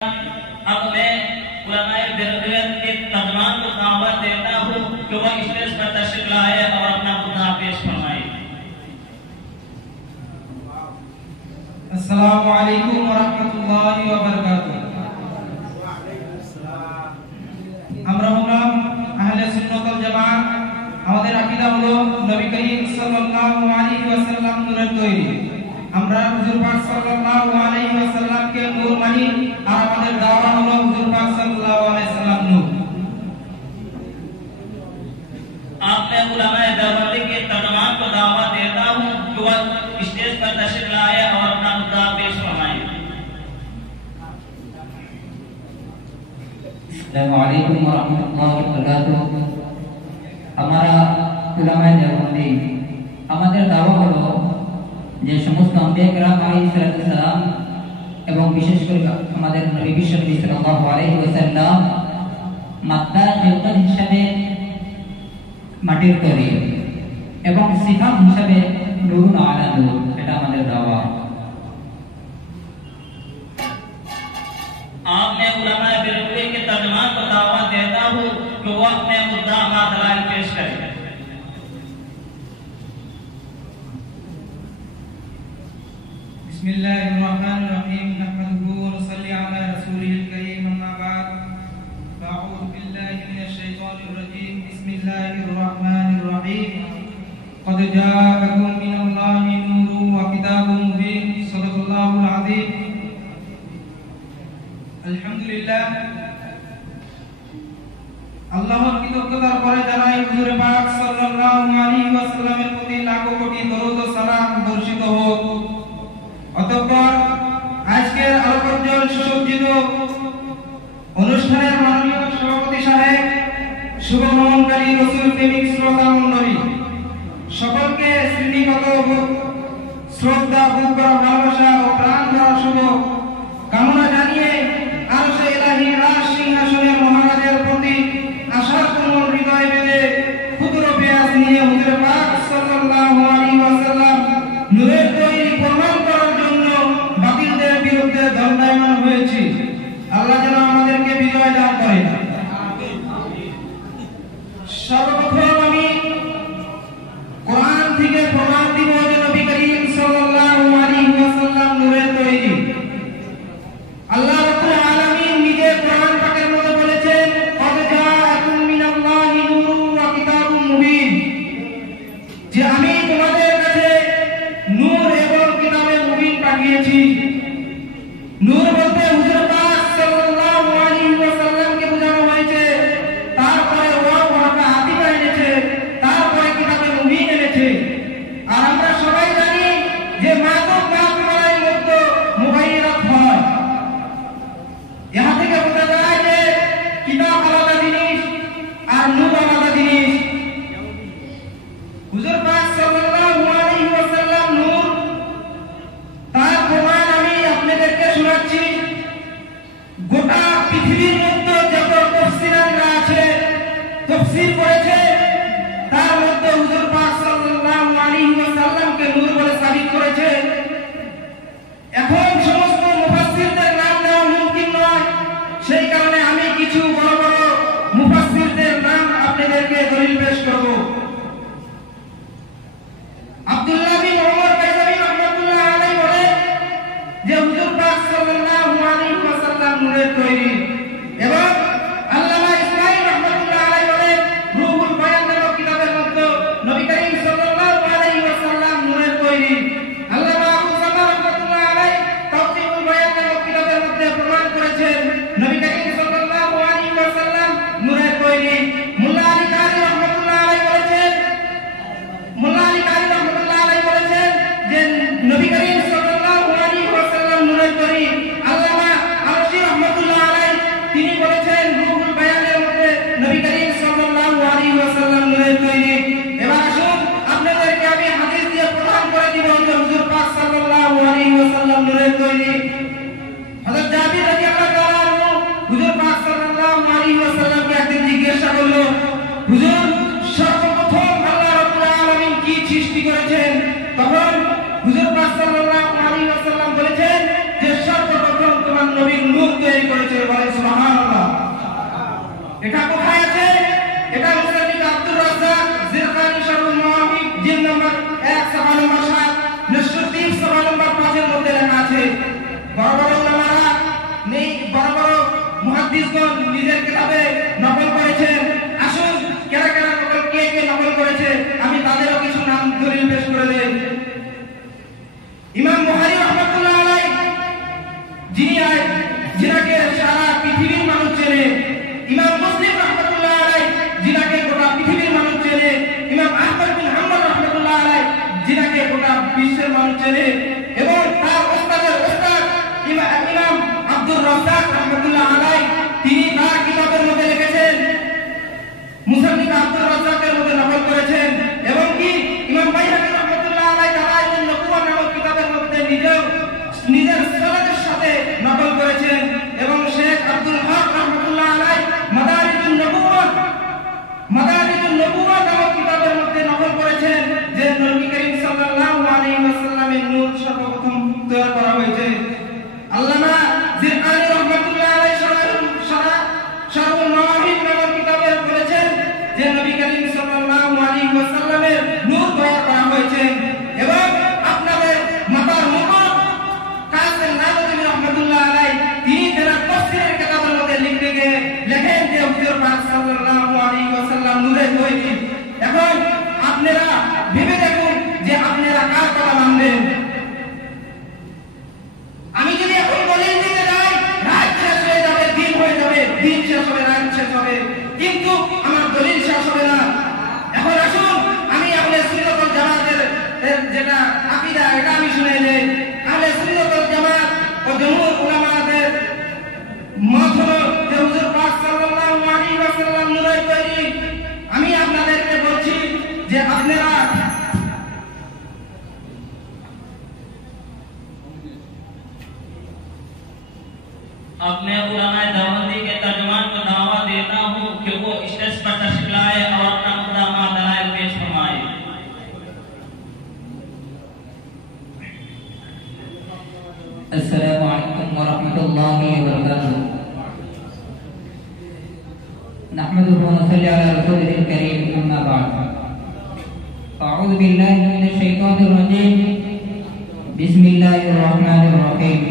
अब मैं उलमाए बिरगत के तर्जमान को दावत देता हूँ कि वह स्टेज पर तशरीफ लाए और अपना मुद्दा पेश फरमाए। अस्सलामु अलैकुम व रहमतुल्लाहि व बरकातुहू। আমরা হলাম আহলে সুন্নাত ওয়াল জামাত। আমাদের আকীদা হলো নবী করিম সাল্লাল্লাহু আলাইহি ওয়াসাল্লাম নূরের তৈরি। আমরা হুজুর পাক সাল্লাল্লাহু আলাইহি ওয়াসাল্লামকে নূর মানি আর আমাদের দাওয়া হলো হুজুর পাক সাল্লাল্লাহু আলাইহি ওয়াসাল্লাম নূর। आपने उलमाए देवबंदी के तर्जमान को दावत देता हूँ कि वह स्टेज पर तशरीफ लाए और अपना मुद्दा पेश फरमाए। अस्सलामुअलैकुम वरहमतुल्लाहि वबरकातुहू। हमारा उलमाए देवबंदी আমাদের দাওয়া হলো যে সমস্ত আম্বিয়া কেরাম আলাইহিস সালাম এবং বিশেষ করে আমাদের নবী বিশ্বনবী সাল্লাল্লাহু আলাইহি ওয়াসাল্লাম মাত্রা খিলকত হিসাবে মাটির তৈরি এবং সিফাত হিসাবে নূরুন আলা নূর, এটা আমাদের দাওয়া। आपने उलमाए बिरगत के तर्जमान को दावत देता हूँ कि वह अपने मुद्दा दलाइल पेश करे। बिस्मिल्लाहिर रहमानिर रहीम। नहमदुहु व नसल्ली अला रसूलिल करीम, अम्मा बाद। अऊज़ु बिल्लाहि मिनश शैतानिर रजीम। बिस्मिल्लाहिर रहमानिर रहीम। क़द जाअकुम मिनल्लाहि नूरुन व किताबुम मुबीन। सदक़ल्लाहुल अज़ीम। আলহামদুলিল্লাহ, আল্লাহর কৃতজ্ঞতার পরে জানাই হুজুর পাক সাল্লাল্লাহু আলাইহি ওয়াসাল্লামের প্রতি লাখো কোটি দরুদ ও সালাম বর্ষিত হোক। অতঃপর আজকের আলোকোজ্জ্বল সুসজ্জিত অনুষ্ঠানের মাননীয় সভাপতি সাহেব, শুভভ্রমণকারী রাসূল প্রেমিক শ্রোতা মণ্ডলী, সকলকে স্মৃতিগত শ্রদ্ধা, বুক ভরা ভালোবাসা ও প্রাণ ভরা শুভ কামনা জানিয়ে আরশে ইলাহি রাজ সিংহাসনের মহারাজের প্রতি আশার কোমল হৃদয় বেঁধে ক্ষুদ্র পেয়াস নিয়ে হুজুর পাক সাল্লাল্লাহু আলাইহি ওয়াসাল্লাম নূরের তৈরি প্রমাণ করার জন্য বাতিলদের বিরুদ্ধে দণ্ডায়মান হয়েছি। আল্লাহ যেন আমাদেরকে বিজয় দান করেন। সর্বপ্রথম আমি কোরআন থেকে প্রমাণ দিব যে নবী করিম সাল্লাল্লাহু আলাইহি ওয়াসাল্লাম নূরের তৈরি। আল্লাহ রাব্বুল আলামিন নিজে কোরআন পাকের মধ্যে বলেছেন, ক্বাদ জাআকুম মিনাল্লাহি নূরুন ওয়া কিতাবুম মুবিন, যে আমি তোমাদের কাছে নূর এবং কিতাবে মুবিন পাঠিয়েছি। নূর বলতে হুজুর পাক সাল্লাল্লাহু আলাইহি ওয়াসাল্লামকে বোঝানো হয়েছে, তারপরে ওয়াও হরফে আতিফা এনেছে, তারপরে কিতাবে মুবিন এনেছে। আর আমরা সবাই জানি যে মাতুব মাতুবারের মধ্যে মুগাইরাত হয়। यहाँ থেকে বোঝা যায় যে কিতাব আলাদা জিনিস আর নূর আলাদা জিনিস। হুজুর পাক সাল্লাল্লাহু আলাইহি ওয়াসাল্লাম নূর, তার প্রমাণ আমি আপনাদেরকে শোনাচ্ছি। গোটা পৃথিবীর মধ্যে যত তাফসীররা আছে, তাফসীর করেছে, তার মধ্যে হুজুর পাক সাল্লাল্লাহু আলাইহি ওয়াসাল্লামকে নূর বলে সাবিত করেছে। এখন সমস্ত মুফাসসিরদের নাম নেওয়া মুমকিন নয়, সেই কারণে আমি কিছু বড় বড় মুফাসসিরদের নাম আপনাদেরকে দলিল পেশ করব। আব্দুল্লাহ বিন ওমর কাযবী রাহমাতুল্লাহ আলাইহি বলে যে হুজুর পাক সাল্লাল্লাহু আলাইহি ওয়াসাল্লাম নূরের তৈরি, এবং আল্লামা ইসমাঈল রাহমাতুল্লাহ আলাইহি বলে রূহুল বয়ান নামক কিতাবের মধ্যে নবী করিম সাল্লাল্লাহু আলাইহি ওয়াসাল্লাম নূরের তৈরি। আল্লামা আবু জাফর রাহমাতুল্লাহ আলাইহি তাওসীফুল বয়ান নামক কিতাবের মধ্যে প্রমাণ করেছেন নবী করিম সাল্লাল্লাহু আলাইহি ওয়াসাল্লাম নূরের তৈরি। মুল্লা আলী কারি রাহমাতুল্লাহ আলাইহি বলেছেন, যে নবী করিম সাল্লাল্লাহু আলাইহি ওয়াসাল্লাম নূরের তৈরি। আল্লামা আরশি রাহমাতুল্লাহ আলাইহি মুহাদ্দিসগণ নিজের কিতাবে নকল করেছেন। আসুন কারা কারা নকল কে নকল করেছে আমি তাদেরও কিছু নাম দলিল পেশ করে দেই। ইমাম বুখারী রাহমাতুল্লাহ আলাইহি যিনাকে সারা পৃথিবীর মানুষ চেনে, ইমাম মুসলিম রাহমাতুল্লাহ আলাইহি যিনাকে গোটা পৃথিবীর মানুষ চেনে, ইমাম আহমদ বিন হাম্বল রাহমাতুল্লাহ আলাইহি যিনাকে গোটা বিশ্বের মানুষ চেনে, এবং তার ওস্তাদের ওস্তাদ ইমাম আব্দুর রাজ্জাক রাহমাতুল্লাহ আলাইহি তিনি তার কিতাবের মধ্যে লিখেছেন, মুসান্নিফ আব্দুর রাজ্জাকের মধ্যে নকল করেছেন, এবং কি ইমাম বাইহাকী রাহমাতুল্লাহ আলাইহি দালাইলুন নবুওয়া নামক কিতাবের মধ্যে নিজের সনদের সাথে নকল করেছেন, এবং শেখ আব্দুল হক রাহমাতুল্লাহ আলাইহি মাদারিজুন নবুওয়া নামক কিতাবের মধ্যে নকল করেছেন যে নবী করিম সাল্লাল্লাহু আলাইহি ওয়াসাল্লামের নূর সর্বপ্রথম তৈরি করা হয়েছে। আল্লামা জিরআনি রাহমাতুল্লাহ আলাইহি শারহুল মাওয়াহিব নামক কিতাবে বলেছেন যে নবী করিম সাল্লাল্লাহু আলাইহি ওয়াসাল্লামের নূর তৈরি করা হয়েছে। এবং আপনাদের মাতার মুকুট কাসিম নানবী রাহমাতুল্লাহ আলাইহি তিনি তার তাফসীরের কিতাবের মধ্যে লেখেন যে হুজুর পাক সাল্লাল্লাহু আলাইহি ওয়াসাল্লাম নূরে তৈরি। এখন আপনারা ভেবে দেখুন যে আপনারা কার কথা মানবেন। আমি যদি এখন দলিল দিতে যাই রাত শেষ হয়ে যাবে, দিন হয়ে যাবে, দিন শেষ হবে, রাত শেষ হবে, কিন্তু আমার দলিল শেষ হবে না। এখন আসুন আমি আহলে সুন্নাত ওয়াল জামাতের যেটা আকীদা এটা আমি শুনে নেই। আহলে সুন্নাত ওয়াল জামাত ও জমহুর উলামাদের মত হলো যে হুজুর পাক সাল্লাল্লাহু আলাইহি ওয়াসাল্লাম নূরে তৈরি। আমি আপনাদেরকে বলছি যে আপনারা अपने उलमाए देवबंदी के तर्जुमान को दावा देता हूँ कि वो स्टेज पर तशरीफ लाए और अपना मुकदमा दलाइल पेश फरमाए। अस्सलामु अलैकुम व रहमतुल्लाहि व बरकातुहू। नहमदुहु व नसल्ली अला रसूलिल करीम, अम्मा बाद। अऊज़ु बिल्लाहि मिनश शैतानिर रजीम। बिस्मिल्लाहिर रहमानिर रहीम।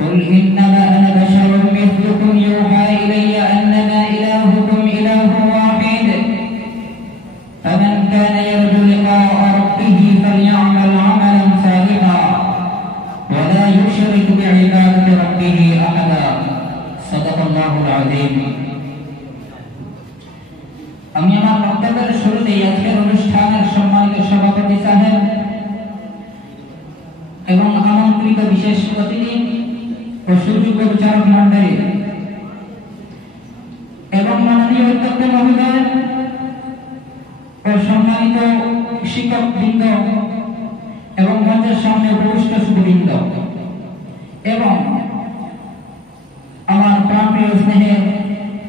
قل إنما أنا بشر مثلكم يوحى إلي أنما إلهكم إله واحد فمن كان يرجو لقاء ربه فليعمل عملا صالحا ولا يشرك بعبادة ربه أحدا صدق الله العظيم। আমি আমার বক্তব্যের শুরুতেই আজকের অনুষ্ঠানের সম্মানিত সভাপতি সাহেব এবং আমন্ত্রিত বিশেষ অতিথি ও সুযোগ্য বিচারক মণ্ডলী এবং মাননীয় অধ্যক্ষ মহোদয় ও সম্মানিত শিক্ষকবৃন্দ এবং মঞ্চের সামনে উপবিষ্ট সুধীবৃন্দ এবং আমার প্রাণপ্রিয় স্নেহের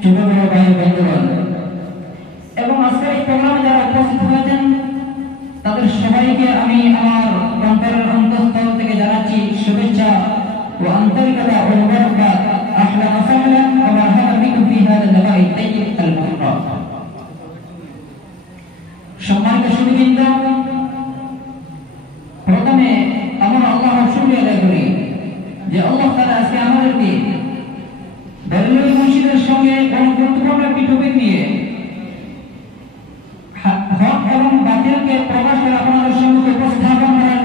ছোট বড় ভাই বন্ধুগণ এবং আজকের এই প্রোগ্রামে যারা উপস্থিত হয়েছেন তাদের সবাইকে আমি আমার অন্তরের অন্তঃস্থল থেকে জানাচ্ছি শুভেচ্ছা ও আন্তরিকতা ও মোবারকবাদ। আহলান ওয়া সাহলান ওয়া মারহাবান বিকুম ফি হাযা আল-লিকাই আত-তাইয়্যিব আল-মুবারাক। সম্মানিত সুধীবৃন্দ, প্রথমে আমরা আল্লাহর শুকরিয়া আদায় করি যে আল্লাহ তাআলা আজকে আমাদেরকে দলিল মুর্শিদের সঙ্গে অনেক গুরুত্বপূর্ণ একটি টপিক নিয়ে হক এবং বাতিলকে প্রকাশ করে আপনাদের সম্মুখে উপস্থাপন করেন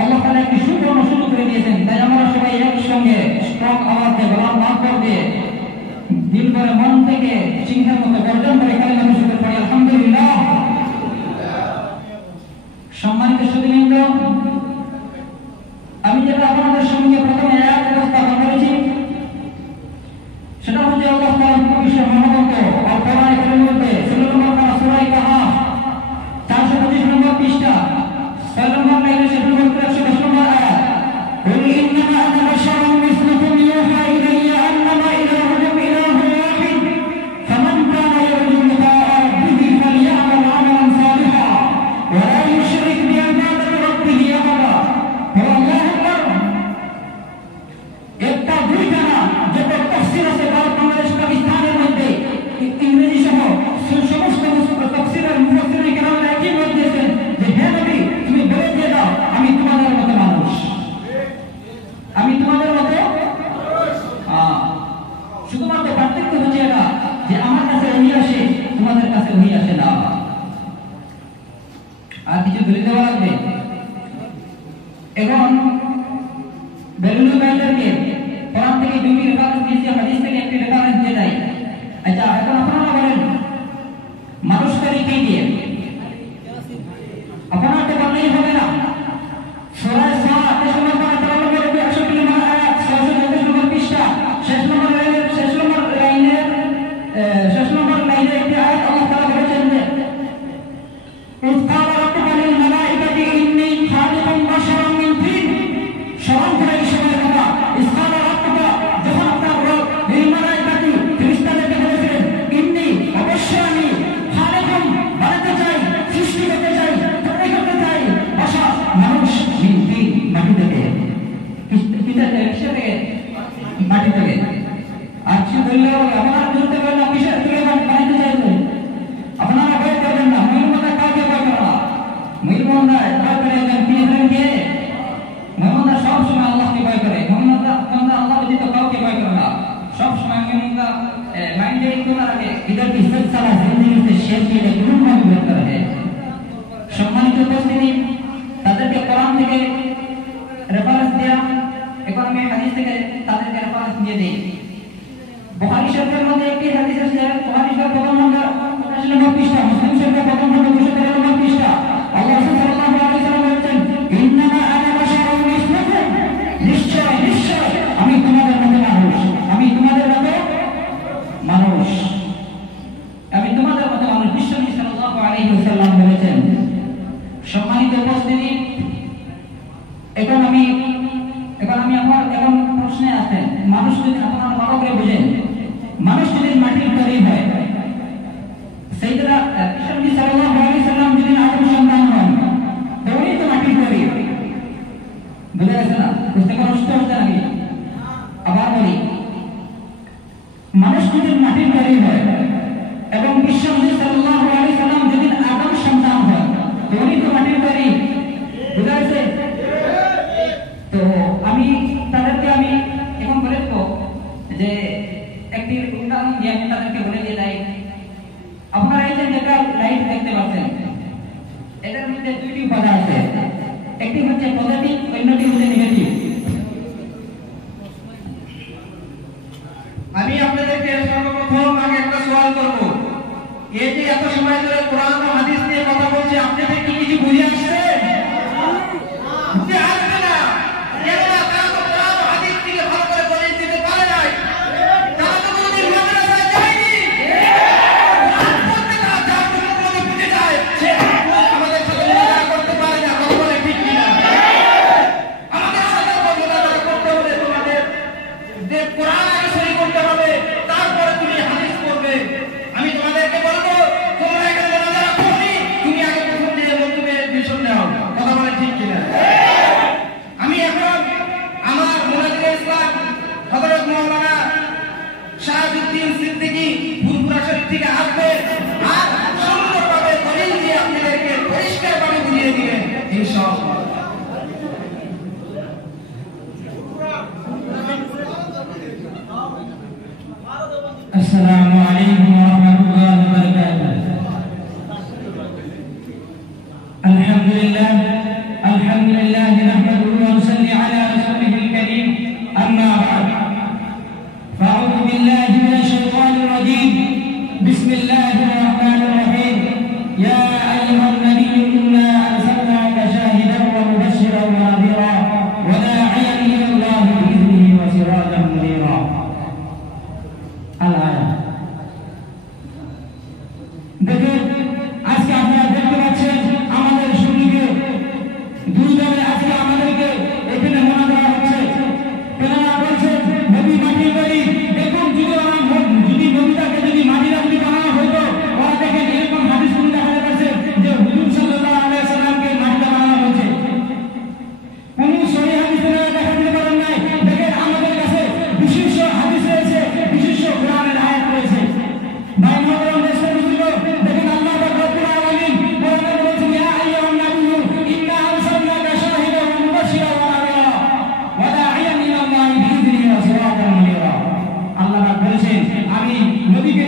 আল্লাহ তাআলা একটি সুবর্ণ সুযোগ করে দিয়েছেন। তাই আমরা সবাই একসঙ্গে স্ট্রং আওয়াজে বলার না করবে দিল করে মন থেকে সিংহের মতো গর্জন করে কালিমা শুরু করি আলহামদুলিল্লাহ। সম্মানিত সুধীবৃন্দ, আমি যেটা আপনাদের সঙ্গে প্রথমে আয়াত উপস্থাপন করেছি সেটা হচ্ছে আল্লাহ তাআলা পবিত্র মহাগ্রন্থ আল কোরআনে কারীমের মধ্যে সূরা সূরা কাহফ 425 নম্বর পৃষ্ঠা 6 নম্বর লাইনে 7 নম্বর 110 নম্বর আয়াত قل إنما أنا بشر مثلكم يوحى إلي أنما إلهكم إله واحد فمن كان के लिए गुरु में बेहतर है। সম্মানিত উপস্থিতি, তাদেরকে কোরআন থেকে রেফারেন্স দেয়া, এখন আমি হাদিস থেকে তাদেরকে রেফারেন্স দিয়ে দেই। বুখারী শরীফের মধ্যে একটি হাদিস আছে, বুখারী শরীফের প্রথম খণ্ড 85 নম্বর পৃষ্ঠা, মুসলিম শরীফের প্রথম খণ্ড 213 নম্বর পৃষ্ঠা। আল্লাহ সাল্লাল্লাহু আলাইহি ওয়াসাল্লাম বলেছেন, ইন্নামা আনা বাশারুন মিসলুকুম, নিশ্চয় নিশ্চয় আমি তোমাদের মতো মানুষ, আমি তোমাদের মতো মানুষ, আমি তোমাদের মতো মানুষ। বিশ্বনবী সাল্লাল্লাহু আলাইহি ওয়াসাল্লাম বলেছেন। সম্মানিত উপস্থিতি, এখন আমি আমার এখন প্রশ্নে আসেন, মানুষ যদি আপনারা ভালো করে বুঝেন, মানুষ যদি মাটির তৈরি হয়, সেইটা বিশ্বনবী সাল্লাল্লাহু আলাইহি ওয়াসাল্লাম যদি আদম সন্তান হন, তো উনি তো মাটির তৈরি। বুঝে গেছে না? বুঝতে কষ্ট হচ্ছে নাকি? আবার বলি, মানুষ যদি মাটির তৈরি হয় এবং বিশ্বনবী সাল্লাল্লাহু আলাইহি ওয়াসাল্লাম যদি আদম সন্তান হন, তো উনি তো মাটির তৈরি। বুঝা গেছে? তো আমি তাদেরকে এখন বলে দেবো যে একটি উদাহরণ দিয়ে আমি তাদেরকে বলে দিয়ে যাই। আপনারা এই যে যেটা লাইট দেখতে পাচ্ছেন, এটার মধ্যে দুইটি উপাদান আছে, একটি হচ্ছে পজিটিভ, অন্যটি হচ্ছে নেগেটিভ। আমি আপনাদেরকে সর্বপ্রথম আগে একটা সওয়াল করব, এই যে এত সময় ধরে কোরআন ও হাদিস নিয়ে কথা বলছি, আপনাদের কি কিছু বুঝে আসছে? বুঝে আসছে না? এরা তারা তো কোরআন ও হাদিস থেকে ভালো করে বলে দিতে পারে নাই, তারা তো কোনোদিন মাদ্রাসায় যায়নি। প্রত্যেকটা যার কোনোদিন বুঝে যায়, সে আমাদের সাথে মজা করতে পারে না, কথা বলে ঠিক কিনা? আমাদের সাথে মজা করতে হলে তোমাদের যে কোরআন আগে সহি করতে হবে, তারপরে তুমি হাদিস পড়বে। আমি তোমাদেরকে বলবো, তোমরা এখানে যারা পড়ি, তুমি আগে প্রথম দিয়ে বলতে ডিসিশন নাও, কথা বলে ঠিক কিনা? আমি এখন আমার মুনাজির ইসলাম হযরত মাওলানা শাহাবুদ্দিন সিদ্দিকী ফুরফুরা শরীফ থেকে আসবে আর সুন্দরভাবে দলিল দিয়ে আপনাদেরকে পরিষ্কারভাবে বুঝিয়ে দিবেন ইনশাআল্লাহ। السلام عليكم ورحمة الله وبركاته. الحمد لله نحمده ونصلي على رسوله الكريم. أما بعد، فأعوذ بالله من الشيطان الرجيم. بسم الله الرحمن الرحيم. يا أيها النبي إنا أرسلناك شاهدا ومبشرا ونذيرا وداعيا إلى الله بإذنه وسراجا منيرا. দেখুন, আজকে আপনারা দেখতে পাচ্ছেন আমাদের সঙ্গীকে দুই দলে আজকে আমাদেরকে এখানে মনে করা হচ্ছে। তেনারা বলছেন নবী মাটির তৈরি। দেখুন, যদি নবীটাকে যদি মাটিরা যদি বানানো হতো, ওরা দেখেন এরকম হাদিস দেখা যাচ্ছে যে হুজুর সাল্লাল্লাহু আলাইহি ওয়াসাল্লামকে মাটিটা বানানো হয়েছে। কোন সহিহ হাদিসে দেখা দিতে পারেন নাই। দেখেন আমাদের কাছে বিশেষ হাদিস রয়েছে, বিশেষ কোরআনের আয়াত রয়েছে। ভাই মহতরম দেশের বুজুর্গ, দেখেন আল্লাহ রাব্বুল আলামিন কোরআনে বলেছেন, ইয়া আইয়ুহান নাবিয়্যু ইন্না আরসালনাকা শাহিদান ওয়া মুবাশশিরান ওয়া নাযীরা ওয়া দাঈয়ান ইলা আল্লাহি বিইذনিহি ওয়া সিরাজান মুনীরা। আল্লাহ পাক বলেছেন, আমি নবীকে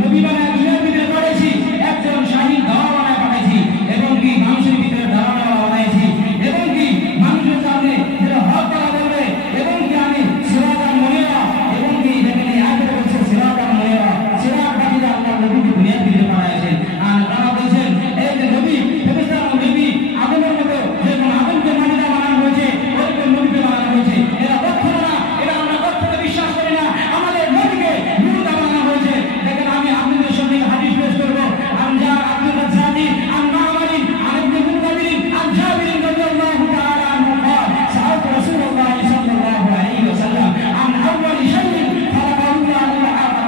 নবী বানায় দুনিয়ার ভিতরে পাঠাইছি, একজন শাহিদ দাওয়া বানায় পাঠাইছি, এবং কি মানুষের ভিতরে দাওয়া বানাইছি, এবং কি মানুষের সামনে যারা হক কথা বলবে, এবং কি আমি সিরাজান মুনীরা, এবং কি দেখেন এই আয়াতে বলছে সিরাজান মুনীরা, সিরাজ বাতিতে আল্লাহ নবীকে দুনিয়ার ভিতরে পাঠাইছেন। আর তারা বলছেন এই যে নবী ফেরেশতা নবী আদমের মতো, যেমন আদমকে মাটিটা বানানো হয়েছে, ওইরকম নবীকে বানানো হয়েছে। এরা তথ্য না, এরা আমরা তথ্যকে বিশ্বাস করি না, আমাদের নবীকে নূরটা বানানো হয়েছে। দেখেন আমি আপনাদের সঙ্গে হাদিস পেশ করবো। আমজা আব্দুল রাজ্জাকি আন মা'মারিন আন ইবনে মুনকাদির আন জাবির রাদিয়াল্লাহু তাআলা আনহু قال سألت رسول الله صلى الله عليه وسلم عن أول شيء خلقه الله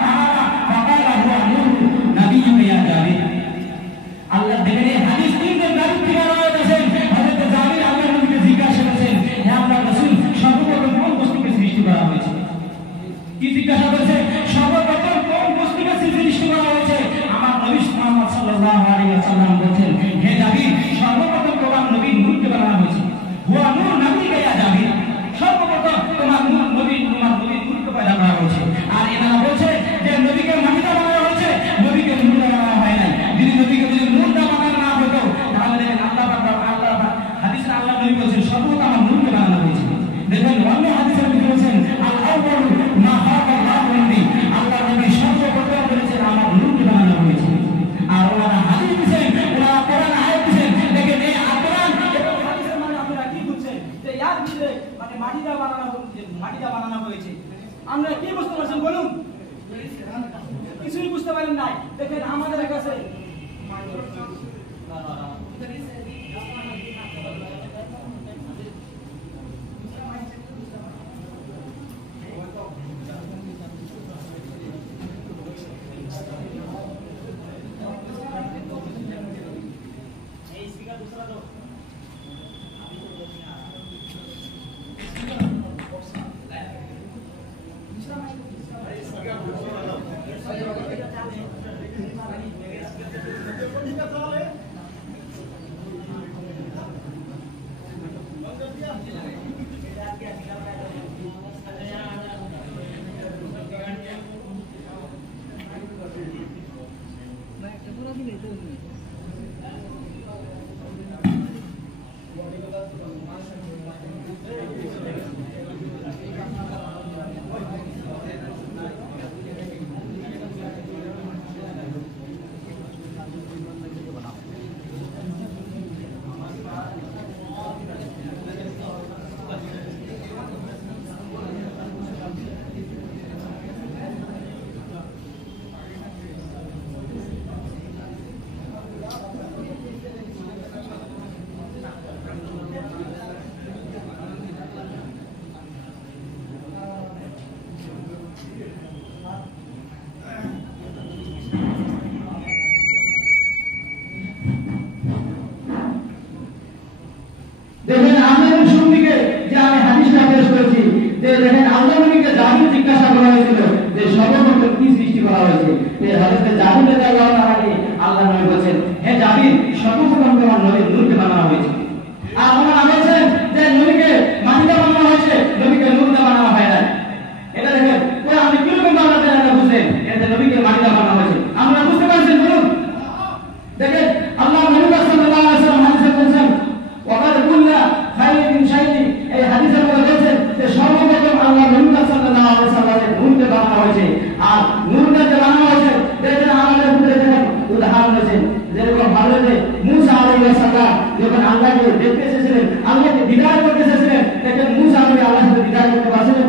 تعالى فقال هو نور نبيك يا جابر. আল্লাহ দেখেন এই হাদিস কিন্তু জাবির থেকে রওয়ায়াত আছে। হযরত জাবির আল্লাহর নবীকে জিজ্ঞাসা করেছেন, হে আল্লাহর রাসূল, সর্বপ্রথম কোন বস্তুকে সৃষ্টি করা হয়েছে? কি জিজ্ঞাসা করেছে? সর্বপ্রথম কোন বস্তুকে সৃষ্টি করা হয়েছে? আমার নবী মুহাম্মদ সাল্লাল্লাহু আলাইহি ওয়াসাল্লাম বলেন, হে জাবির, সর্বপ্রথম তোমার নবীর নূরকে বানানো হয়েছে। হুয়া নূর নবীকে ইয়া জাবির, সর্বপ্রথম তোমার নবীর নূরকে পয়দা করা হয়েছে। আর এনারা বলছে যে নবীকে মাটিতে বানানো হয়েছে, নবীকে নূরে বানানো হয় নাই। আমরা কি বুঝতে পারছেন বলুন? কিছুই বুঝতে পারেন নাই। দেখেন আমাদের কাছে দেখেন আপনাদের শুনদিকে যে আমি হাদিসটা পেশ করেছি যে দেখেন আল্লাহ নবীকে জাহিদ জিজ্ঞাসা করা হয়েছিল যে সর্বপ্রথম কি সৃষ্টি করা হয়েছে এই হাদিসে জাহিদ রাদিয়াল্লাহু তাআলা আল্লাহ নবী বলেন হে জাহিদ সর্বপ্রথম তোমার নবীর নূরকে বানানো হয়েছে আর ওনারা বলেছেন যে নবীকে মাটিতে বানানো হয়েছে নবীকে নূরতে বানানো হয় না এটা দেখেন ওই আপনি কিরকম বানাতে জানেন বুঝেন এটা নবীকে মাটিতে বানানো হয়েছে আমরা বুঝতে পারছেন বলুন দেখেন আল্লাহ নবী সাল্লাল্লাহু আলাইহি ওয়াসাল্লাম হাদিসে বলেছেন ওয়াকাদ কুল্লা খায়রিন শাইইন এই হাদিসের মধ্যে বলেছেন যে সর্বপ্রথম আল্লাহ নবী সাল্লাল্লাহু আলাইহি ওয়াসাল্লামের নূরকে বানানো হয়েছে আর নূরকে যে বানানো হয়েছে দেখেন আমাদের ভিতরে দেখেন উদাহরণ আছে যেরকম ভালো যে মুসা আলাইহিস সালাম যখন আল্লাহকে দেখতে এসেছিলেন আল্লাহকে দিদার করতে এসেছিলেন দেখেন মুসা আলাইহিস আল্লাহর সাথে দিদার করতে পারছিলেন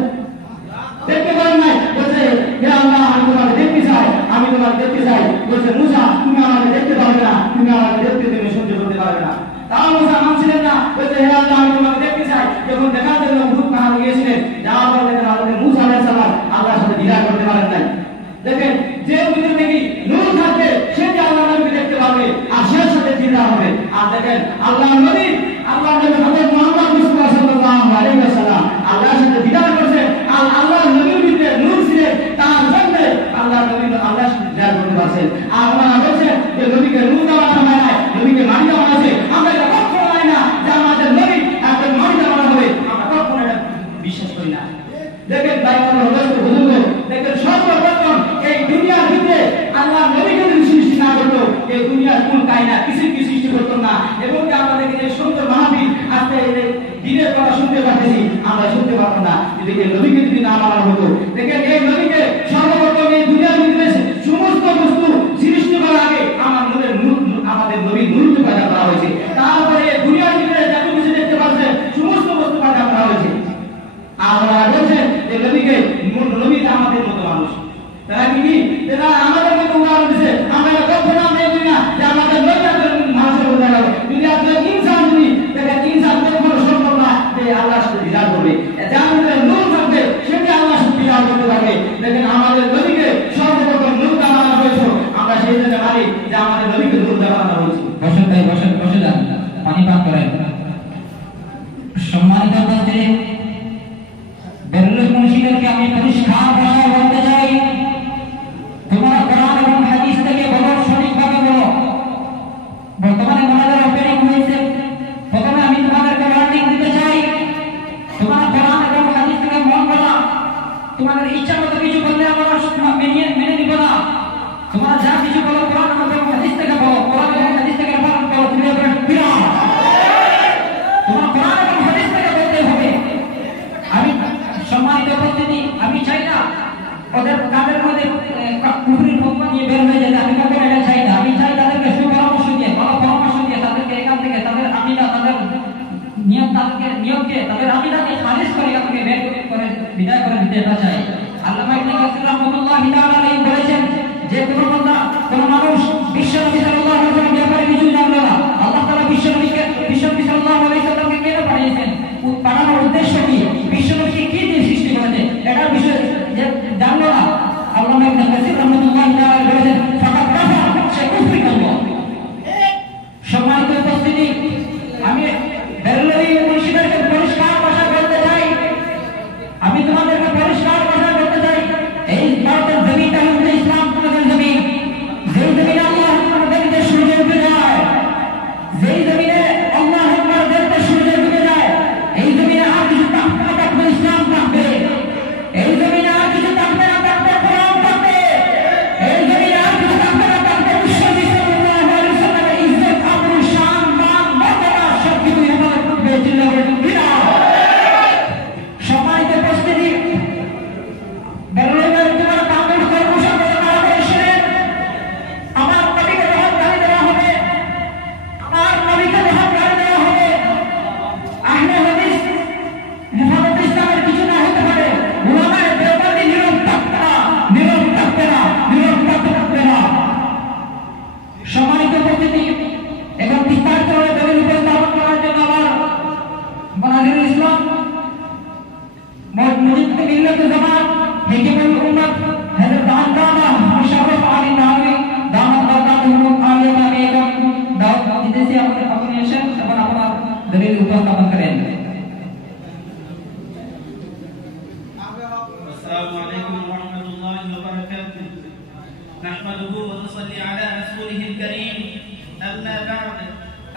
দেখতে পারেন নাই বলছে হে আল্লাহ আমি তোমাকে দেখতে চাই আমি তোমাকে দেখতে চাই বলছে মুসা তুমি আমাকে দেখতে পারবে না তুমি আমাকে দেখতে তুমি সহ্য করতে পারবে না তাও মুসা মানছিলেন না বলছে হে আল্লাহ আমি তোমাকে দেখতে চাই যখন দেখার জন্য উহুদ পাহাড়ে গিয়েছিলেন যাওয়ার পর দেখেন আমাদের মুসা আলাইহিস সালাম আল্লাহর সাথে দিদার করতে পারেন নাই দেখেন যে ভিতরে নাকি নূর থাকবে সে যে আল্লাহ নবীকে দেখতে পাবে আর সে সাথে দিদার হবে আর দেখেন আল্লাহ নবী হযরত মুহাম্মদ মুস্তাফা সাল্লাল্লাহু আলাইহি ওয়াসাল্লাম আল্লাহর সাথে দিদার করছে আর আল্লাহ নবীর ভিতরে নূর ছিল তার জন্য আল্লাহ নবী আল্লাহর সাথে দিদার করতে পারছেন আর ওনারা বলছেন যে নবীকে নূর দেওয়া হয় নাই নবীকে মাটি দেওয়া হয়েছে আমরা এটা কখনো মানি না যে আমাদের নবী একজন মাটি দেওয়া হবে আমরা কখনো এটা বিশ্বাস করি না দেখেন ভাই আমার হযরত বুজুর্গ দেখেন সর্বপ্রথম এই দুনিয়ার ভিতরে আল্লাহ নবীকে যদি সৃষ্টি না করতো এই দুনিয়ার কোন কায়নাত কিছু কি সৃষ্টি করতো না এবং আমাদের এই সুন্দর মাহফিল আজকে এই দিনের কথা শুনতে পাচ্ছি আমরা শুনতে পারবো না যদি এই নবীকে যদি না মানা হতো দেখেন এই নবীকে সর্বপ্রথম এই দুনিয়ার ভিতরে সমস্ত বস্তু সৃষ্টি করার আগে আমাদের নবীর নূরকে পয়দা করা হয়েছে তারপরে দুনিয়ার ভিতরে যত কিছু দেখতে পাচ্ছেন সমস্ত বস্তু পয়দা করা হয়েছে আমরা বলছেন যে নবীকে নবীটা আমাদের মতো মানুষ তারা কি তারা আমাদের মতো উদাহরণ দিচ্ছে আমরা কখনো আমরা বলি না যে আমাদের নবী আমাদের মানুষের উদাহরণ যদি আপনার ইনসান যদি দেখেন ইনসান কখনো সম্ভব না যে আল্লাহর সাথে দিদার করবে যার ভিতরে নূর থাকবে সেটা আল্লাহর সাথে দিদার করতে পারবে দেখেন আমাদের নবীকে সর্বপ্রথম নূর বানানো হয়েছে আমরা সেই জন্য মানি যে আমাদের নবীকে নূর বানানো হয়েছে বসেন ভাই বসেন বসে যান পানি পান করেন সম্মানিত মন্ত্রী বেরুল মুন্সিদেরকে আমি পরিষ্কার ভাষায় বলতে চাই তোমরা কোরআন এবং হাদিস থেকে বলো সঠিকভাবে বলো বর্তমানে মোনাজার ওপেনিং হয়েছে প্রথমে আমি তোমাদেরকে ওয়ার্নিং দিতে চাই তোমরা কোরআন এবং হাদিস থেকে মন বলা তোমাদের ইচ্ছা মতো কিছু বললে আমরা মেনে নিব না তোমরা যা কিছু বলো কোরআন এবং হাদিস থেকে বলো কোরআন এবং হাদিস থেকে পালন করো তুমি তোমার কোরআন এবং হাদিস থেকে বলতে হবে আমি সম্মানিত উপস্থিতি আমি চাই না ওদের কাদের মধ্যে কুফরি ফতোয়া নিয়ে বের হয়ে যেতে আমি কখনো এটা চাই না আমি চাই তাদেরকে সুপরামর্শ দিয়ে ভালো পরামর্শ দিয়ে তাদেরকে এখান থেকে তাদের আকিদা তাদের নিয়মকে তাদের আকিদাকে খারিজ করে এখান থেকে বের করে বিদায় করে দিতে এটা চাই কাসির রাহমাতুল্লাহি তাআলা আলাইহি বলেছেন যে কোন বান্দা কোন মানুষ বিশ্বনবী সাল্লাল্লাহু আলাইহি ওয়াসাল্লামের ব্যাপারে কিছু জানলো না, আল্লাহ তাআলা বিশ্বনবী সাল্লাল্লাহু আলাইহি ওয়াসাল্লামকে কেন পাঠিয়েছেন, পাঠানোর উদ্দেশ্য কি, বিশ্বনবীকে কি দিয়ে সৃষ্টি করেছে, এটার বিষয়ে যে জানলো না, আল্লামা ইবনে কাসির রাহমাতুল্লাহি তাআলা বলেছেন ফাকাত কাফার, সে কুফরি করলো। সম্মানিত উপস্থিতি, আমি বেরলভী মুন্সিদেরকে পরিষ্কার ভাষা বলতে চাই, আমি তোমাদেরকে পরিষ্কার ভাষা বলতে চাই, এই ভারতের জমিটা হচ্ছে ইসলাম তোমাদের জমি, যেই জমিনে আল্লাহ আমাদেরকে সূর্য উঠে যায়, যেই জমিনে আল্লাহ আমাদেরকে সূর্য উঠে যায়, এই জমিনে আর কিছু থাকবে না, থাকবে ইসলাম থাকবে, এই জমিনে আর কিছু থাকবে না, থাকবে কোরআন থাকবে, এই জমিনে আর কিছু থাকবে না, থাকবে বিশ্বনবী সাল্লাল্লাহু আলাইহি ওয়াসাল্লামের ইজ্জত, আবরু, শান, মান, মর্যাদা সব কিছু হেফাজত করবে। জিল্লাহ বিল্লাহ। সম্মানিত উপস্থিতি, বেরলভীর তোমার কামড় কর্মসূচি আমার নবীকে যখন গালি দেওয়া হবে, আমার নবীকে যখন গালি দেওয়া হবে, আহলে হাদিস হেফাজত ইসলামের কিছু না হতে পারে, উলামায়ে দেওবন্দি নীরব থাকবে না, নীরব থাকবে না, নীরব থাকবে না। সম্মানিত উপস্থিতি, এবং বিস্তারিত দলিল উপস্থাপন করার জন্য আমার মানাজিরুল ইসলাম মুজিব মিল্লাত জামাত হিকমুল উম্মাত হযরত আল্লামা মুশাররফ আলী নাওয়ী দামাত বরকাতুহুম আলিয়া বেগম দাওয়াত দিতেছি, আপনি এসেন এবং আপনার দলিল উপস্থাপন করেন। السلام عليكم ورحمة الله وبركاته. نحمده ونصلي على رسوله الكريم. أما بعد،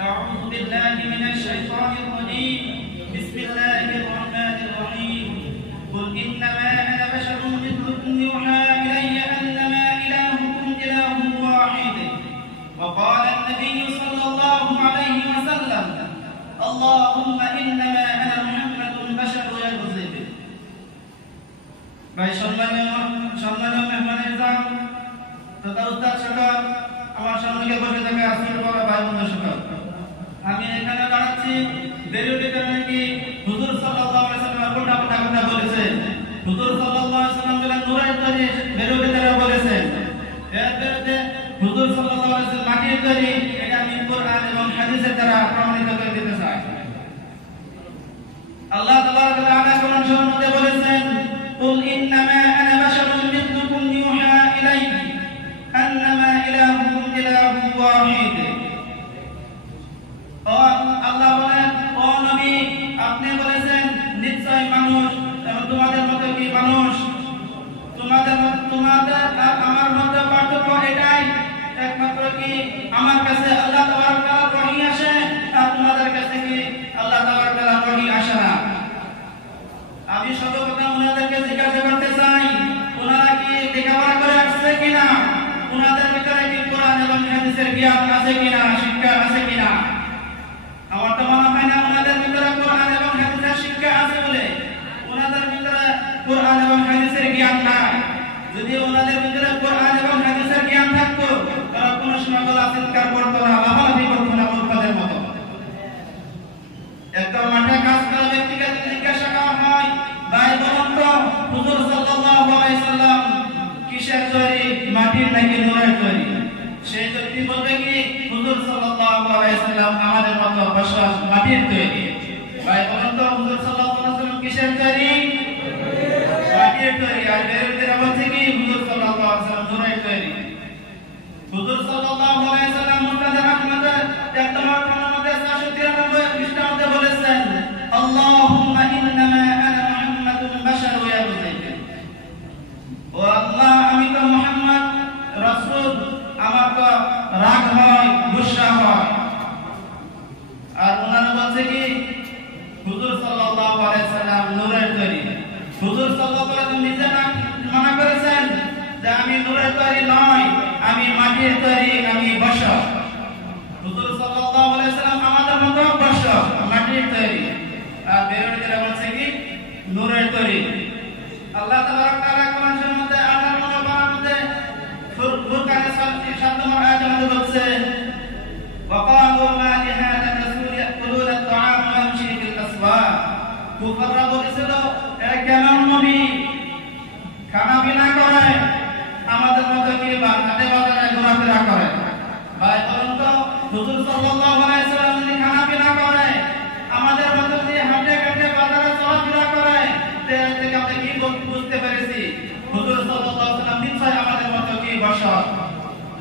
أعوذ بالله من الشيطان الرجيم. بسم الله الرحمن الرحيم. قل إنما أنا بشر مثلكم يوحى إلي أنما إلهكم إله واحد. وقال النبي صلى الله عليه وسلم: اللهم إنما أنا محمد بشر يكذب. ভাই সম্মানীয় মেহমানেরজাম তথা উস্তাদ সকল, আমার সামনে বসে থাকা আসল বড় ভাই বন্ধু সকল, আমি এখানে দাঁড়াচ্ছি বেরুটি কারণে হুজুর সাল্লাল্লাহু আলাইহি ওয়াসাল্লাম কোনটা কথা বলেছে। হুজুর সাল্লাল্লাহু আলাইহি ওয়াসাল্লাম বলেন নূরের তৈরি, বেরুটি তারা বলেছেন এর বিরুদ্ধে হুজুর সাল্লাল্লাহু আলাইহি ওয়াসাল্লাম মাটির তৈরি, এটা আমি কোরআন এবং হাদিসের দ্বারা প্রমাণিত করে দিতে চাই। আল্লাহ তাবারক ওয়া তাআলা কোরআনের মধ্যে বলেছেন قل إنما أنا بشر مثلكم يوحى إلي أنما إلهكم إله واحد. আল্লাহ বলেন, ও নবী আপনি বলেছেন নিশ্চয় মানুষ এবং তোমাদের মতো কি মানুষ, তোমাদের আর আমার মধ্যে পার্থক্য এটাই একমাত্র কি আমার কাছে আল্লাহ তাবারক ওয়া তাআলা ওহী আসে, আর তোমাদের কাছে কি আল্লাহ তাবারক ওয়া তাআলা ওহী আসে না। আমি সর্বপ্রথম ওনাদেরকে জিজ্ঞাসা করতে চাই, ওনারা কি লেখাপড়া করে আসছে কিনা, ওনাদের ভিতরে কি কোরআন এবং হাদিসের জ্ঞান আছে কিনা, শিক্ষা আছে কিনা। আমার তো মনে হয় না ওনাদের ভিতরে কোরআন এবং হাদিসের শিক্ষা আছে বলে ওনাদের ভিতরে কোরআন এবং হাদিসের জ্ঞান নাই। যদি ওনাদের ভিতরে কোরআন এবং হাদিসের জ্ঞান থাকতো, তারা কোনো সময় গলা চিৎকার করতো না, লাফালাফি করতো না মূর্খদের মতো। একদম মাঠে কাজ করা ব্যক্তিকে জিজ্ঞাসা করা হয়, ভাই বলুন তো হুজুর সাল্লাল্লাহু আলাইহি ওয়াসাল্লাম কিসের তৈরি, মাটির নাকি নূরের তৈরি? সেই ব্যক্তি বলবে কি হুজুর সাল্লাল্লাহু আলাইহি ওয়াসাল্লাম আমাদের মতো বশর মাটির তৈরি। ভাই বলুন তো হুজুর সাল্লাল্লাহু আলাইহি ওয়াসাল্লাম কিসের তৈরি? মাটির তৈরি। আর বেরুতেরা বলছে কি হুজুর সাল্লাল্লাহু আলাইহি ওয়াসাল্লাম নূরের তৈরি। হুজুর সাল্লাল্লাহু আলাইহি ওয়াসাল্লাম মুনতাজা আহমদের একদম মধ্যে 493 পৃষ্ঠাতে বলেছেন, আল্লাহুম্মা ইন্নামা আনা মুহাম্মাদুন বাশারুন ইয়াকুযিব। ও আল্লাহ, আমি তো মুহাম্মদ রাসূল, আমার তো রাগ হয়, গুসা হয়। আর ওনারা বলছে কি হুজুর সাল্লাল্লাহু আলাইহি ওয়াসাল্লাম নূরের তৈরি। হুজুর সাল্লাল্লাহু আলাইহি ওয়াসাল্লাম নিজে মানা করেছেন যে আমি নূরের তৈরি নয়, আমি মাটির তৈরি, আমি বশর। হুজুর সাল্লাল্লাহু আলাইহি ওয়াসাল্লাম আমাদের মতো বশর, মাটির তৈরি। আর বেরোনীরা বলছে কি নূরের তৈরি। আল্লাহ তাবারক ওয়া তাআলা কোরআনের মধ্যে 18 নম্বর পারার মধ্যে ফুরকানের 7 নম্বর আয়াতে মধ্যে বলছে, وقالوا ما لهذا الرسول يأكلون الطعام ويمشي في الأسواق। কুফাররা বলেছিল, কেমন নবী খানা পিনা করে, আমাদের মতো কি হাটে বাজারে ঘোরাফেরা করে? ভাই বলুন তো, হুজুর সাল্লাল্লাহু আলাইহি ওয়াসাল্লাম যদি খানা পিনা করে, আমাদের মতো যদি হাটে ঘাটে বাজারে চলাফেরা করে, তাহলে থেকে আমরা কি বুঝতে পেরেছি? হুজুর সাল্লাল্লাহু আলাইহি ওয়াসাল্লাম নিশ্চয়ই আমাদের মতো কি বসত।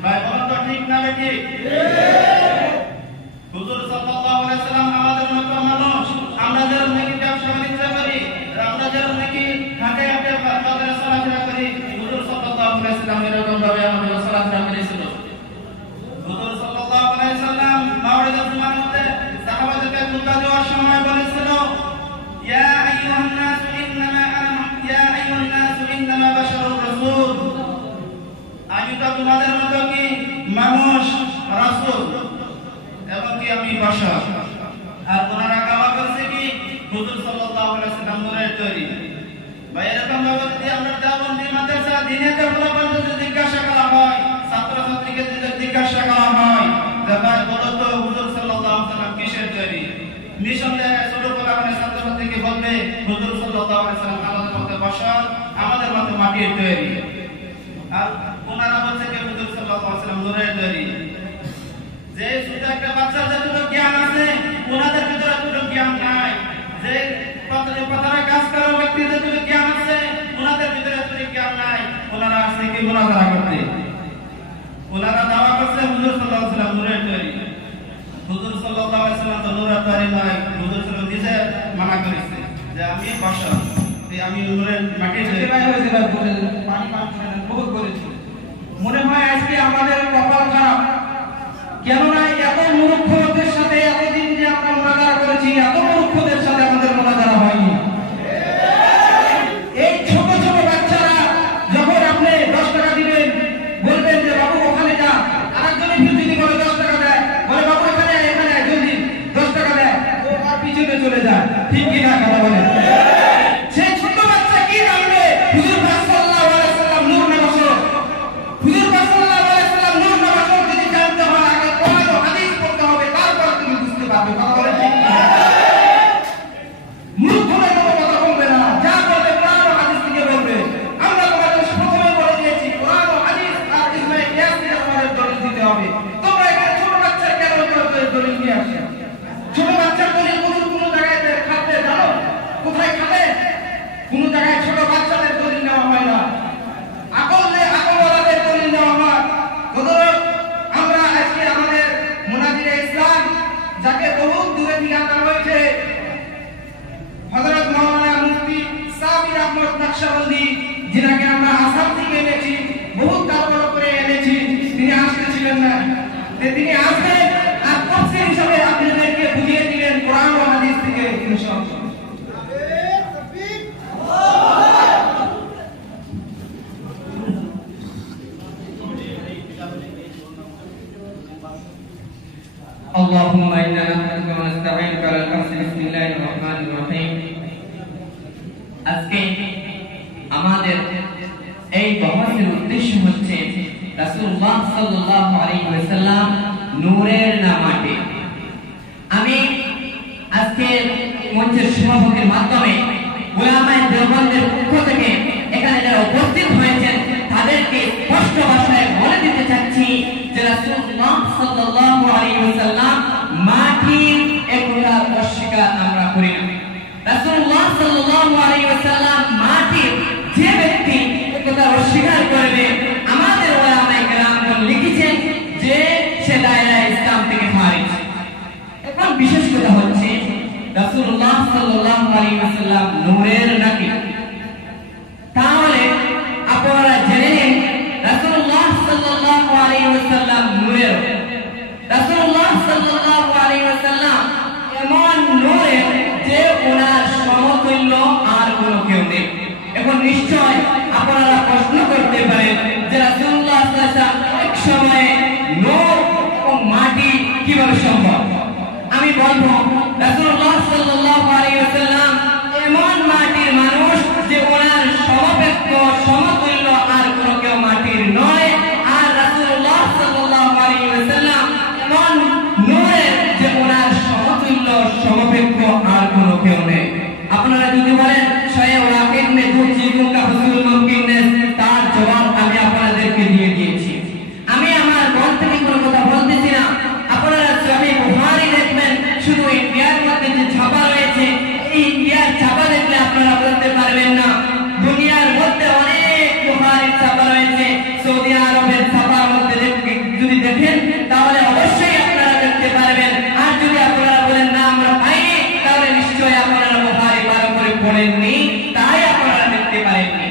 ভাই বলুন তো, ঠিক না বেটি? হুজুর সাল্লাল্লাহু আলাইহি ওয়াসাল্লাম আমাদের মতো মানুষ। আমরা যেরকম নাকি ব্যবসা বাণিজ্য করি, আমরা যেরকম নাকি হাটে হাটে বাজারে চলাফেরা করি, হুজুর সাল্লাল্লাহু আলাইহি ওয়াসাল্লাম এরকম ভাবে আমাদের চলাফেরা করেছিল। হুজুর সাল্লাল্লাহু আলাইহি ওয়াসাল্লাম মাওলানা জুমানতে সাহাবাদেরকে খুতবা দেওয়ার সময় বলেছিল, ইয়া আইয়ুহান নাস ইন্নামা বাশারুর রাসূল, আমি তো তোমাদের মতো কি মানুষ, রাসূল, এবং কি আমি বাশার। আর ওনারা দাওয়া করছে কি হুজুর সাল্লাল্লাহু আলাইহি ওয়াসাল্লাম নূরের তৈরি। ভাই এরকম ভাবে যদি আমরা দেওবন্দি মাদ্রাসা দিনেতে বলতে জিজ্ঞাসা করা হয়, ছাত্রছাত্রীকে যদি জিজ্ঞাসা করা হয় যে ভাই বলো তো হুজুর সাল্লাল্লাহু আলাইহি ওয়াসাল্লাম কিসের তৈরি, নিঃসন্দেহে ছোট পোলাপানের ছাত্রছাত্রীকে বলবে হুজুর সাল্লাল্লাহু আলাইহি ওয়াসাল্লাম আমাদের মতো বাশার, আমাদের মতো মাটির তৈরি। আর ওনারা বলছে যে হুজুর সাল্লাল্লাহু আলাইহি ওয়াসাল্লাম নূরের তৈরি। যে ছোট একটা বাচ্চার যতটুকু জ্ঞান আছে, ওনাদের ভিতরে ততটুকু জ্ঞান নাই। যে পথে কাজ করা ব্যক্তির যতটুকু জ্ঞান আছে, ওনাদের ভিতরে ততটুকু জ্ঞান নাই। ওনারা আসছে কি মুনাজারা করতে, ওনারা দাওয়া করছে হুজুর সাল্লাল্লাহু আলাইহি ওয়াসাল্লাম নূরের তৈরি। হুজুর সাল্লাল্লাহু আলাইহি ওয়াসাল্লাম তো নূরের তৈরি নয়, হুজুর সাল্লাল্লাহু নিজে মানা করেছে যে আমি বাশার, আমি নূরের মাটির তৈরি। ভাই হয়েছে ভাই, বলে পানি পান করেন বহুত করেছি। মনে হয় আজকে আমাদের কপাল খারাপ, কেননা এত মূর্খদের সাথে এতদিন যে আমরা মুনাজারা করেছি, এত মূর্খদের সাথে আমাদের মুনাজারা হয়নি। এই ছোট ছোট বাচ্চারা যখন আপনি 10 টাকা দিবেন, বলবেন যে বাবু ওখানে যা, আরেকজনের যদি বলে 10 টাকা দেয়, বলে বাবু এখানে এখানে যদি 10 টাকা দেয়, ও আর পিছনে চলে যায়। ঠিক কি না কথা বলেন? সেই ছোট বাচ্চা কি জানবে হুজুর সাল্লাল্লাহু আলাইহি ওয়াসাল্লাম নূর না বাশার? হুজুর সাল্লাল্লাহু আলাইহি ওয়াসাল্লাম নূর না বাশার যদি জানতে হয়, আগে কোরআন ও হাদিস পড়তে হবে, তারপর তুমি বুঝতে পারবে। কথা বলেন ঠিক না? মূর্খ হয়ে কোনো কথা বলবে না, যা বলবে কোরআন ও হাদিস থেকে বলবে। আমরা তোমাদের প্রথমে বলে দিয়েছি কোরআন ও হাদিস আর ইজমায়ে কিয়াস থেকে তোমাদের দলিল দিতে হবে। তোমরা এখানে ছোট বাচ্চার কেন দলিল নিয়ে আসছো? ছোট বাচ্চার দলিল কোন জায়গায় খাতে জানো? কোথায় খাতে? কোন জায়গায় ছোট বাচ্চাদের দলিল নেওয়া হয় না, আকলওয়ালাদের দলিল নেওয়া হয়। সুতরাং আমরা আজকে আমাদের মুনাজিরে ইসলাম, যাকে বহু দূরে থেকে আনা হয়েছে, হযরত মাওলানা মুফতি সাবির আহমদ নকশবন্দি, যিনাকে আমরা আসাম থেকে এনেছি, বহু তাড়াহুড়ো করে এনেছি, তিনি আসতেছিলেন না। তিনি আসবেন আর তাফসীর হিসেবে আপনাদেরকে বুঝিয়ে দিলেন কোরআন ও হাদিস থেকে ইনশাআল্লাহ। اللهم إنا نسألك ونستعينك على الحمد. بسم الله الرحمن الرحيم. আজকে আমাদের এই বহসের উদ্দেশ্য হচ্ছে রাসূলুল্লাহ সাল্লাল্লাহু আলাইহি ওয়াসাল্লাম নূরের না মাটি। আমি আজকে মঞ্চের সভাপতির মাধ্যমে উলামায়ে দেওবন্দের পক্ষ থেকে এখানে যারা উপস্থিত হয়েছেন তাদেরকে স্পষ্ট ভাষায় বলে দিতে চাচ্ছি যে রাসূলুল্লাহ সাল্লাল্লাহু আলাইহি ওয়াসাল্লাম মাটির একরা অস্বীকার আমরা করি না। রাসূলুল্লাহ সাল্লাল্লাহু আলাইহি ওয়াসাল্লাম মাটির যে ব্যক্তি একথা অস্বীকার করবে, আমাদের উলামায়ে কেরামগণ লিখেছেন যে সে দায়রা ইসলাম থেকে খারিজ। এখন বিশেষ কথা হচ্ছে রাসূলুল্লাহ সাল্লাল্লাহু আলাইহি ওয়াসাল্লাম নূরের নাকি? তাহলে আপনারা জেনে নিন রাসূলুল্লাহ সাল্লাল্লাহু আলাইহি ওয়াসাল্লাম নূরের। রাসূলুল্লাহ সাল্লাল্লাহু আলাইহি ওয়াসাল্লাম এমন নূরের যে ওনার সমতুল্য আর কোনো কেউ নেই। এখন নিশ্চয় আপনারা প্রশ্ন করতে পারেন যে রাসূলুল্লাহ সাল্লাল্লাহু আলাইহি ওয়াসাল্লাম এক সময়ে নূর ও মাটি কিভাবে সম্ভব? আমি বলবো রাসূলুল্লাহ সাল্লাল্লাহু আলাইহি ওয়াসাল্লাম এমন মাটির মানুষ যে ওনার সমপেক্ষ সমতুল্য আর কোনো কেউ মাটির নয়। আর রাসূলুল্লাহ সাল্লাল্লাহু আলাইহি ওয়াসাল্লাম এমন নূরের যে ওনার সমতুল্য সমপেক্ষ আর কোনো কেউ নেই। আপনারা যদি বলেন শয়ে ওয়াকিদ নে দুজি গুঙ্গা হুজুর মুমকিন নে সৌদি আরবের ছাপার মধ্যে যদি দেখেন তাহলে অবশ্যই আপনারা দেখতে পারবেন। আর যদি আপনারা বলেন না আমরা পাইনি, তাহলে নিশ্চয়ই আপনারা বুখারী ভালো করে পড়েননি, তাই আপনারা দেখতে পারেননি।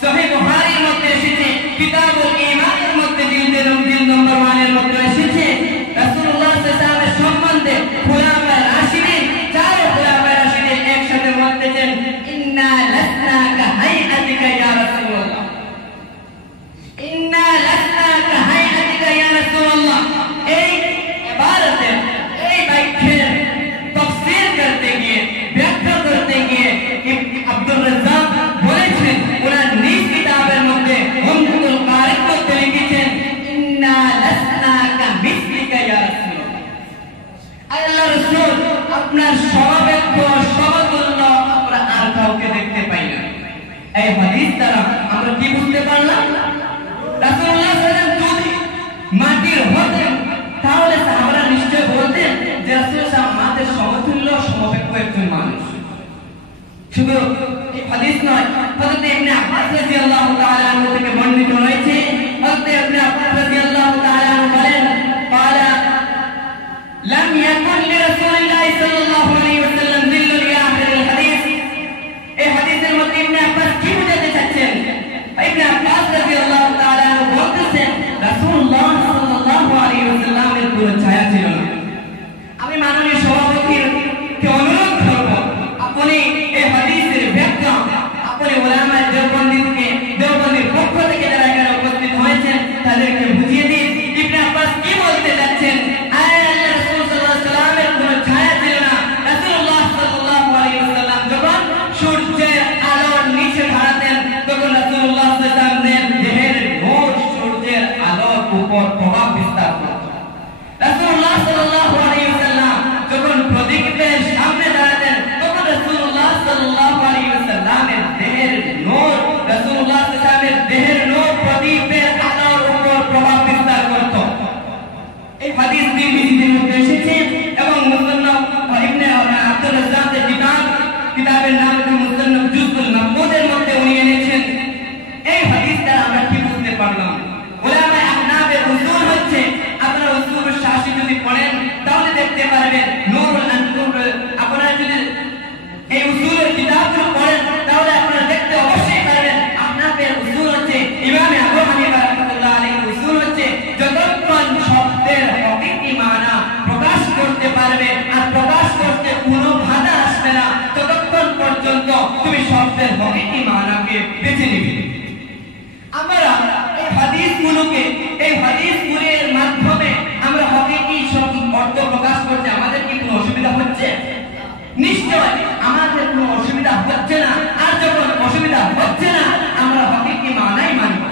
সহিহ বুখারীর মধ্যে এসেছে, কিতাবুল ঈমানের মধ্যে জিলদ নম্বর 1 এর মধ্যে এসেছে রাসূলুল্লাহ সাল্লাল্লাহু আলাইহি ওয়াসাল্লামের সম্বন্ধে খুলাফায়ে রাশিদিন, চার খুলাফায়ে রাশিদিন একসাথে বলতেছেন ইন্না লাসনা কা হাইআতিকা ইয়া রাসূলুল্লাহ, ইন্না লাসনা কা হাইআতিকা ইয়া রাসূলুল্লাহ। এই ইবারতের এই বাক্যের তাফসীর করতে গিয়ে, ব্যাখ্যা করতে গিয়ে আব্দুর রাজ্জাক বলেছেন ওনার নিজ কিতাবের মধ্যে উমদাতুল কারির মধ্যে লিখেছেন ইন্না লাসনা কা মিসলিকা ইয়া রাসূলুল্লাহ। আল্লাহর রাসূল আপনার সমবেত সমতুল্য আমরা আর কাউকে দেখতে পাই না। এই হাদিস দ্বারা আমরা কি বুঝতে পারলাম? রাসূলুল্লাহ সাল্লাল্লাহু আলাইহি ওয়াসাল্লাম যদি মাটির হতেন তাহলে সাহাবারা নিশ্চয় বলতেন যে রাসূলুল্লাহ সাল্লাল্লাহু আলাইহি ওয়াসাল্লাম সমতুল্য সমবেত একজন মানুষ। শুধু এই হাদিস নয়, হযরত ইবনে আব্বাস রাদিয়াল্লাহু তাআলা আনহু থেকে বর্ণিত রয়েছে, হযরত ইবনে আব্বাস রাদিয়াল্লাহু তাআলা আনহু বলেন قال لم يكن لرسول الله صلى الله عليه وسلم ذل الى اخر الحديث। এই হাদিসের মধ্যে ইবনে আব্বাস কি বোঝাতে চাচ্ছেন? ইবনে আব্বাস রাদিয়াল্লাহু তাআলা আনহু বলতেছেন রাসূলুল্লাহ সাল্লাল্লাহু আলাইহি ওয়াসাল্লামের কোনো ছায়া ছিল না। আমি মাননীয় সভাপতিকে অনুরোধ করব আপনি এই হাদিসের ব্যাখ্যা আপনি উলামায়ে দেওবন্দির পক্ষ থেকে যারা এখানে উপস্থিত হয়েছেন তাদেরকে বুঝিয়ে দিন ইবনে আব্বাস কি বলতে যাচ্ছেন। আল্লাহর রাসূল সাল্লাল্লাহু আলাইহি ওয়াসাল্লামের কোনো ছায়া ছিল না। রাসূলুল্লাহ সাল্লাল্লাহু আলাইহি ওয়াসাল্লাম যখন সূর্যের আলোর নিচে দাঁড়াতেন তখন রাসূলুল্লাহ সাল্লাল্লাহু আলাইহি ওয়াসাল্লামের দেহের নূর সূর্যের আলোর উপর প্রভাব বিস্তার করত। রাসূলুল্লাহ সাল্লাল্লাহু আলাইহি ওয়াসাল্লাম যখন প্রদীপের সামনে দাঁড়াতেন তখন রাসূলুল্লাহ সাল্লাল্লাহু আলাইহি ওয়াসাল্লামের দেহের নূর, রাসূলুল্লাহ সাল্লাল্লাহু আলাইহি ওয়াসাল্লামের দেহের নূর প্রদীপের আলোর উপর প্রভাব বিস্তার করত। এই হাদিস তিরমিজির মধ্যে এসেছে এবং মুসন্নাফ ইবনে আব্দুর রাজ্জাকের কিতাবের নাম হচ্ছে মুসন্নাফ জুজুল মাহমুদের মধ্যে উনি এনেছেন। এই হাদিস দ্বারা আমরা কি বুঝতে পারলাম? উলামায়ে আহনাফের উসুল হচ্ছে, আপনারা উসুল শাসি যদি পড়েন তাহলে দেখতে পারবেন নূরুল আনকুর, আপনারা যদি এই উসুলের কিতাবগুলো পড়েন তাহলে আপনারা দেখতে অবশ্যই পারবেন আহনাফের উসুল হচ্ছে, ইমাম আবু হানিফা রাহমাতুল্লাহ আলাইহির উসুল হচ্ছে যতক্ষণ শব্দের হকিকি মানা প্রকাশ করতে পারবে আর প্রকাশ করতে কোনো বাধা আসবে না ততক্ষণ পর্যন্ত তুমি শব্দের হকিকি মানাকে বেছে নিবে। আমরা এই হাদিসগুলোর মাধ্যমে আমরা হকিকি সব অর্থ প্রকাশ করতে আমাদের কি কোনো অসুবিধা হচ্ছে? নিশ্চয় আমাদের কোনো অসুবিধা হচ্ছে না। আর যখন অসুবিধা হচ্ছে না আমরা হকিকি মানাই মানব।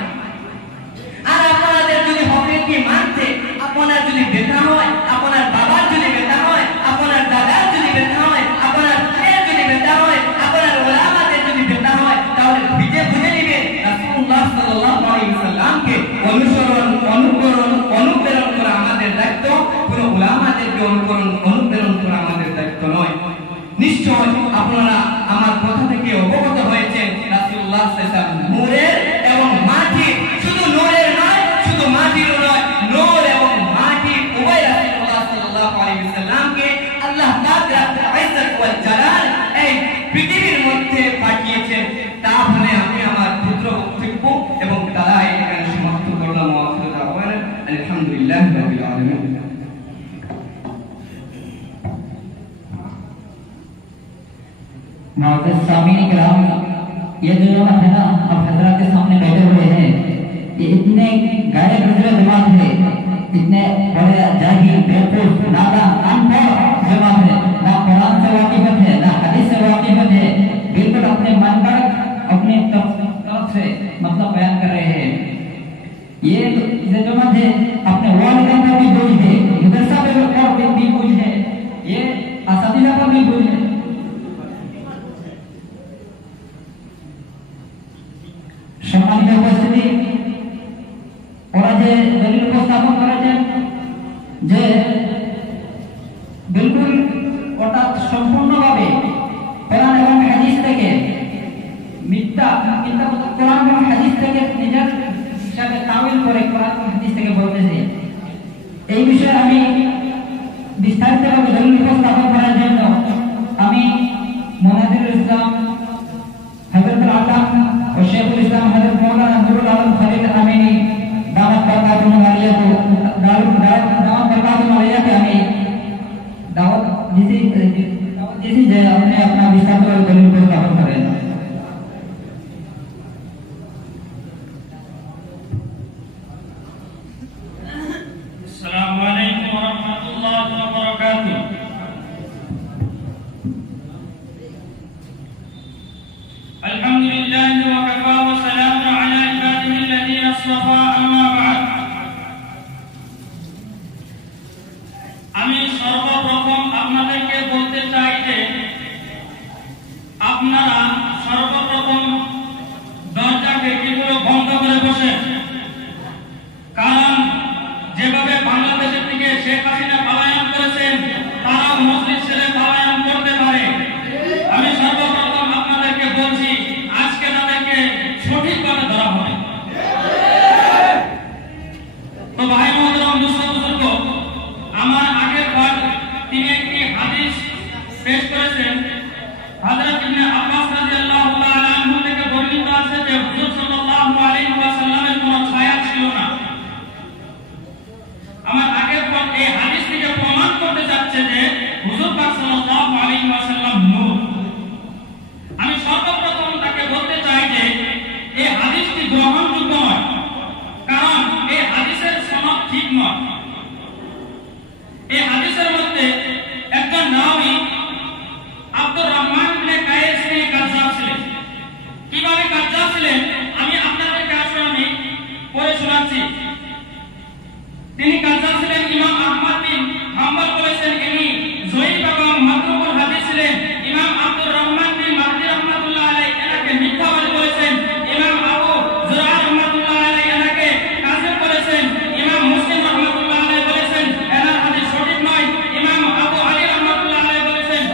আর আপনাদের যদি হকিকি মানতে আপনার যদি ব্যথা হয়, আপনার বাবার যদি ব্যথা হয়, আপনার দাদার যদি ব্যথা হয়, আপনার ভাইয়ের যদি ব্যথা হয়, আপনার উলামাদের যদি ব্যথা হয় তাহলে বুঝে নেবেন রাসূলুল্লাহ সাল্লাল্লাহু আলাইহি ওয়াসাল্লামকে অনুপ্রেরণ করা আমাদের দায়িত্ব, কোনো উলামাদেরকে অনুপ্রেরণ করা আমাদের দায়িত্ব নয়। নিশ্চয় আপনারা আমার কথা থেকে অবগত হয়েছেন রাসূলুল্লাহ সাল্লাল্লাহু আলাইহি ওয়াসাল্লাম নূরের এবং মাটির, শুধু নূরের নয়, শুধু মাটিরও নয়, নূর এবং মাটি উভয় রাসূলুল্লাহ সাল্লাল্লাহু আলাইহি ওয়াসাল্লামকে আল্লাহ পাক রব্বুল ইজ্জত ওয়াল জালাল এই পৃথিবীর মধ্যে পাঠিয়েছেন। তা বলে আমি আমার ক্ষুদ্র বক্তব্য এবং তারা এখানে সমাপ্ত করলাম। আলহামদুলিল্লাহ রাব্বিল আলামিন। मुअज़्ज़िज़ सामीन किराम, ये जो लोग है ना अब हजरत के सामने बैठे हुए हैं, ये इतने गायब गुजरे जमात है, इतने बड़े जाहिल बेवकूफ नादान अनपढ़ जमात है, ना कुरान से वाकिफत है ना हदीस से वाकिफत है, बिल्कुल अपने मन पर अपने तरफ से मतलब बयान कर रहे हैं। ये जमात है अपने वालिदैन पर भी बोझ है, मदरसा पे भी बोझ है, ये असातिज़ा पर भी बोझ है। সম্মানিত উপস্থিতি, ওরা যে দলিল উপস্থাপন করেছেন যে বিলকুল অর্থাৎ সম্পূর্ণভাবে কোরআন এবং হাদিস থেকে মিথ্যা কোরআন এবং হাদিস থেকে নিজের হিসাবে করে কোরআন হাদিস থেকে বলতেছে। এই বিষয়ে আমি বিস্তারিতভাবে দলিল উপস্থাপন করার জন্য আমি মুনাজিরুল ইসলাম হযরত আল্লাহ ও শেখুল ইসলাম হযরত মাওলানা নুরুল আলম খলিল আমিনী দাওয়াত বরকাতুল আলিয়াতু দাওয়াত বরকাতুল আলিয়াতে আমি दावत जिसी जो अपने अपना विस्तार दलील को स्थापन करें। अस्सलामु अलैकुम व रहमतुल्लाहि व बरकातुहू। अल्हम्दुलिल्लाहि व कफा व सलामुन अला इबादिहि अल्लज़ीना इस्तफा, अम्मा बाद। আমি সর্বপ্রথম আপনাদেরকে বলতে চাই যে আপনারা সর্বপ্রথম দরজা খিড়কিগুলো বন্ধ করে বসেন, কারণ যেভাবে বাংলাদেশের থেকে শেখ হাসিনা পলায়ন করেছেন তারাও মসজিদ ছেড়ে পলায়ন করতে পারে। আমি সর্বপ্রথম আপনাদেরকে বলছি আজকে তাদেরকে সঠিকভাবে ধরা হবে। তো ভাই মহতরম দুস্থ বুজুর্গ, আমার আগের পর তিনি একটি হাদিস পেশ করেছেন। হযরত ইবনে আব্বাস রাদিয়াল্লাহু তাআলা আনহু থেকে বর্ণিত আছে যে হুজুর সাল্লাল্লাহু আলাইহি ওয়াসাল্লামের কোনো ছায়া ছিল না। আমার আগের পর এই হাদিস থেকে প্রমাণ করতে যাচ্ছে যে হুজুর পাক সাল্লাল্লাহু আলাইহি ওয়াসাল্লাম নূর। আমি সর্বপ্রথম তাকে বলতে চাই যে এই হাদিসটি গ্রহণযোগ্য নয়, কারণ এই হাদিসের সনদ ঠিক নয়। এই হাদিসের মধ্যে একজন রাবী আব্দুর রহমান ইবনে কায়েস তিনি কাজ্জাব ছিলেন। কিভাবে কাজ্জাব ছিলেন আমি আপনাদেরকে আসলে আমি পড়ে শোনাচ্ছি। তিনি কাজ্জাব ছিলেন। ইমাম আহমদ বিন হাম্বল বলেছেন ইনি যঈফ এবং মাতরুকুল হাদিস ছিলেন। ইমাম আব্দুর রহমান বিন মাহদি রাহমাতুল্লাহ আলাইহি এনাকে মিথ্যাবাদী বলেছেন। ইমাম আবু যুরআ রাহমাতুল্লাহ আলাইহি এনাকে কাযিব বলেছেন। ইমাম মুসলিম রাহমাতুল্লাহ আলাইহি বলেছেন এনার হাদিস সঠিক নয়। ইমাম আবু আলী রাহমাতুল্লাহ আলাইহি বলেছেন